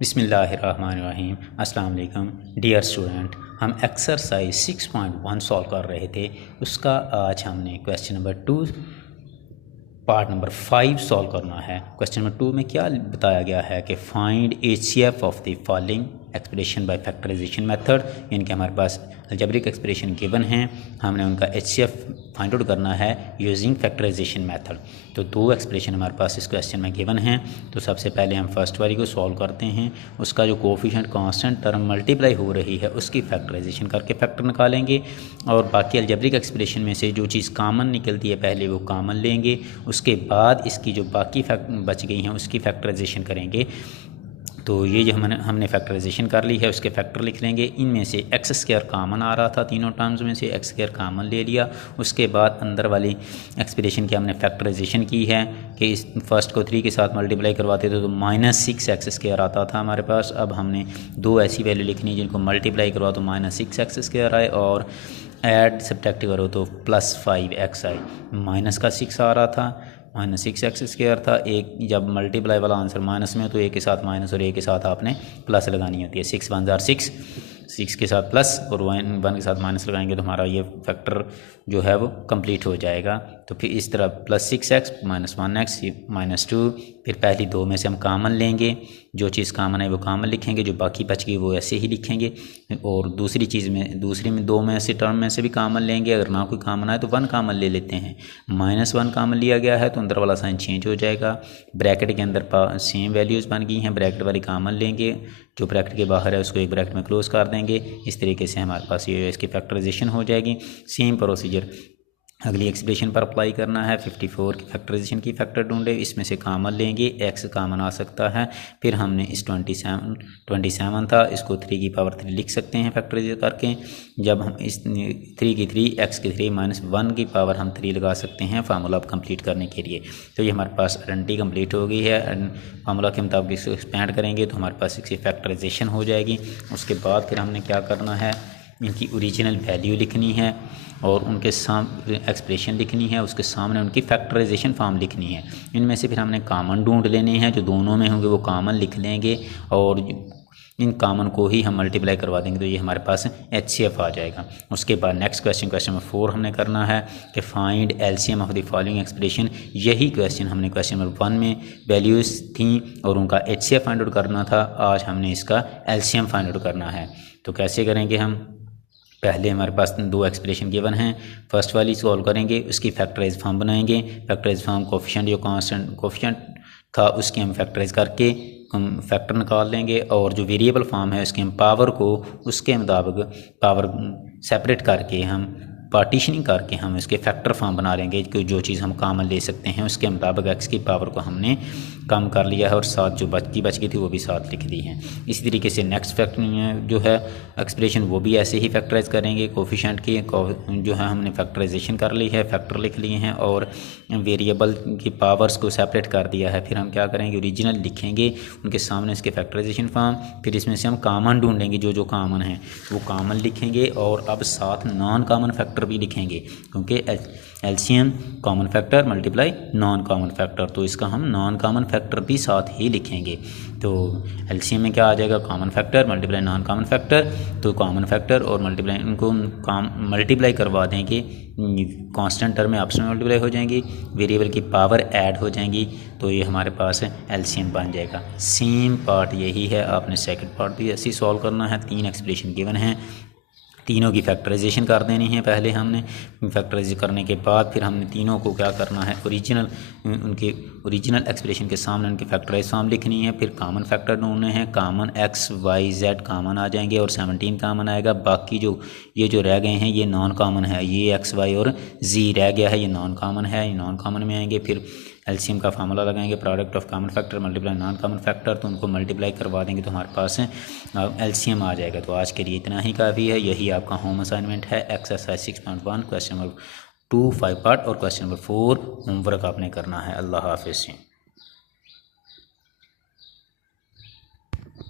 बिस्मिल्लाहिर्रहमानिर्रहीम। अस्सलाम वालेकुम डियर स्टूडेंट, हम एक्सरसाइज 6.1 सॉल्व कर रहे थे। उसका आज हमने question number 2 part number 5 solve करना है। क्वेश्चन नंबर 2 में क्या बताया गया है कि find HCF of the following expression by factorization method, यानी कि हमारे पास अलजेब्रिक एक्सप्रेशन गिवन हैं, हमने उनका HCF फाइंड आउट करना है यूजिंग फैक्टराइजेशन मेथड। तो दो एक्सप्रेशन हमारे पास इस क्वेश्चन में गिवन हैं। तो सबसे पहले हम फर्स्ट वाली को सॉल्व करते हैं। उसका जो कोफिशिएंट कांस्टेंट टर्म मल्टीप्लाई हो रही है उसकी फैक्टराइजेशन करके फैक्टर निकालेंगे, और बाकी अलजेब्रिक एक्सप्रेशन में से जो चीज़ कामन निकलती है पहले वो कामन लेंगे, उसके बाद इसकी जो बाकी बच गई हैं उसकी फैक्टराइजेशन करेंगे। तो ये जो हमने फैक्टराइजेशन कर ली है उसके फैक्टर लिख लेंगे। इनमें से एक्स स्क्वायर कामन आ रहा था, तीनों टर्म्स में से एक्स स्क्वायर कामन ले लिया। उसके बाद अंदर वाली एक्सप्रेशन की हमने फैक्टराइजेशन की है कि इस फर्स्ट को 3 के साथ मल्टीप्लाई करवाते थे तो -6 एक्स स्क्वायर आता था हमारे पास। अब हमने दो ऐसी वैल्यू लिखनी है जिनको मल्टीप्लाई करवाओ तो -6 एक्स स्क्वायर आए, और ऐड सब्ट्रैक्ट करो तो +5 एक्स आए। माइनस का 6 आ रहा था, -6 एक्स स्क्वायर था। एक जब मल्टीप्लाई वाला आंसर माइनस में तो एक के साथ माइनस और एक के साथ आपने प्लस लगानी होती है। 6 1 जार 6 के साथ प्लस और 1 के साथ माइनस लगाएंगे तो हमारा ये फैक्टर जो है वो कंप्लीट हो जाएगा। तो फिर इस तरह +6x -1x -2, फिर पहली दो में से हम कामन लेंगे, जो चीज़ कामन है वो कामन लिखेंगे, जो बाकी बच गई वो ऐसे ही लिखेंगे। और दूसरी में दो में से टर्म में से भी कामन लेंगे। अगर ना कोई कामन आए तो 1 कामन ले लेते हैं। -1 कामन लिया गया है तो अंदर वाला साइन चेंज हो जाएगा। ब्रैकेट के अंदर सेम वैल्यूज़ बन गई हैं, ब्रैकेट वाली कामन लेंगे, जो ब्रैकेट के बाहर है उसको एक ब्रैकेट में क्लोज कर देंगे। इस तरीके से हमारे पास ये इसकी फैक्टराइजेशन हो जाएगी। सेम प्रोसीजर अगली एक्सप्रेशन पर अप्लाई करना है। 54 की फैक्टराइजेशन की फैक्टर ढूंढे, इसमें से कामन लेंगे, x कामन आ सकता है। फिर हमने इस 27 था, इसको 3 की पावर 3 लिख सकते हैं फैक्टराइज करके। जब हम इस 3 की 3 x की 3 -1 की पावर हम 3 लगा सकते हैं फार्मूला कंप्लीट करने के लिए। तो ये हमारे पास आइडेंटिटी कंप्लीट हो गई है। फार्मूला के मुताबिक इसको एक्सपेंड करेंगे तो हमारे पास इसकी फैक्टराइजेशन हो जाएगी। उसके बाद फिर हमने क्या करना है, इनकी ओरिजिनल वैल्यू लिखनी है और उनके सामने एक्सप्रेशन लिखनी है, उसके सामने उनकी फैक्टराइजेशन फॉर्म लिखनी है। इनमें से फिर हमने कामन ढूंढ लेने हैं, जो दोनों में होंगे वो कामन लिख लेंगे और इन कामन को ही हम मल्टीप्लाई करवा देंगे तो ये हमारे पास HCF आ जाएगा। उसके बाद नेक्स्ट क्वेश्चन नंबर 4 हमने करना है कि find LCM of the following expression. यही क्वेश्चन हमने क्वेश्चन नंबर 1 में वैल्यूज़ थी और उनका HCF फाइंड आउट करना था। आज हमने इसका LCM फाइंड आउट करना है। तो कैसे करेंगे हम, पहले हमारे पास दो एक्सप्रेशन गिवन हैं, फर्स्ट वाली सॉल्व करेंगे, उसकी फैक्टराइज फॉर्म बनाएंगे। फैक्टराइज फॉर्म कोफिशिएंट जो कांस्टेंट कोफिशिएंट था उसकी हम फैक्टराइज करके हम फैक्टर निकाल लेंगे, और जो वेरिएबल फॉर्म है उसकी हम पावर को उसके मुताबिक पावर सेपरेट करके हम पार्टीशनिंग करके हम इसके फैक्टर फॉर्म बना लेंगे कि जो चीज़ हम कामन ले सकते हैं उसके मुताबिक x की पावर को हमने कम कर लिया है और साथ जो बच गई थी वो भी साथ लिख दी है। इसी तरीके से नेक्स्ट फैक्टर जो है एक्सप्रेशन वो भी ऐसे ही फैक्टराइज करेंगे। कोफिशिएंट की जो है हमने फैक्टराइजेशन कर ली है, फैक्टर लिख लिए हैं और वेरिएबल की पावर्स को सेपरेट कर दिया है। फिर हम क्या करेंगे, ओरिजिनल लिखेंगे, उनके सामने इसके फैक्टराइजेशन फॉर्म, फिर इसमें से हम कामन ढूंढेंगे, जो कामन है वो कामन लिखेंगे और अब साथ नॉन कामन फैक्टर भी लिखेंगे, क्योंकि LCM common factor multiply non common factor, तो इसका हम नॉन कॉमन फैक्टर भी साथ ही लिखेंगे। तो LCM में क्या आ जाएगा, common factor multiply non common factor. तो कॉमन फैक्टर और मल्टीप्लाई इनको मल्टीप्लाई करवा देंगे, कांस्टेंट टर्म में आपस में मल्टीप्लाई हो जाएंगी, वेरिएबल की पावर ऐड हो जाएंगी, तो ये हमारे पास LCM बन जाएगा। सेम पार्ट यही है, आपने सेकंड पार्ट भी ऐसे ही सॉल्व करना है। 3 एक्सप्रेशन गिवन हैं, तीनों की फैक्टराइजेशन कर देनी है। पहले हमने फैक्टराइज करने के बाद फिर हमने तीनों को क्या करना है, उनके ओरिजिनल एक्सप्रेशन के सामने उनकी फैक्टराइज फॉर्म लिखनी है। फिर कॉमन फैक्टर ढूंढने हैं, common x y z common आ जाएंगे और 17 कॉमन आएगा। बाकी जो रह गए हैं ये नॉन कॉमन है, ये x y और z रह गया है, ये नॉन कॉमन है, ये नॉन कॉमन में आएंगे। फिर LCM का फार्मूला लगाएंगे, product of common factor multiply non common factor, तो उनको मल्टीप्लाई करवा देंगे तो हमारे पास LCM आ जाएगा। तो आज के लिए इतना ही काफ़ी है। यही आपका होम असाइनमेंट है, एक्सरसाइज 6.1 क्वेश्चन नंबर 2 5 पार्ट और क्वेश्चन नंबर 4 होमवर्क आपने करना है। अल्लाह हाफिज़।